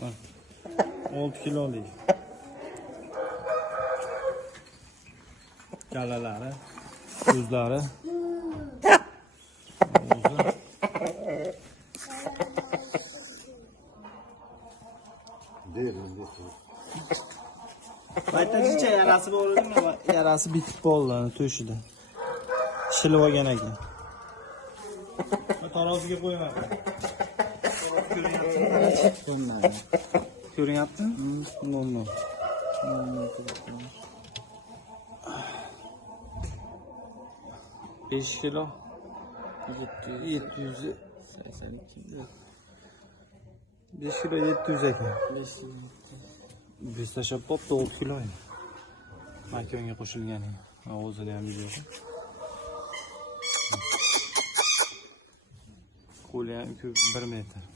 Bak. 6 kilolik. Kalalari, ko'zlari. Baytachicha yarasi bor edimi? Yarasi bitib qoldi to'shida. Shilib olgan ekan. Taroziga qo'ymadim. Ko'ryaptimi? Nomnon. 5 kilo 782. 5 kilo 700 ekan. Biz tashab topdi 6 kilo. Makonga qo'shilgan. O'zida ham yo'q. Qo'li ham 1 metr.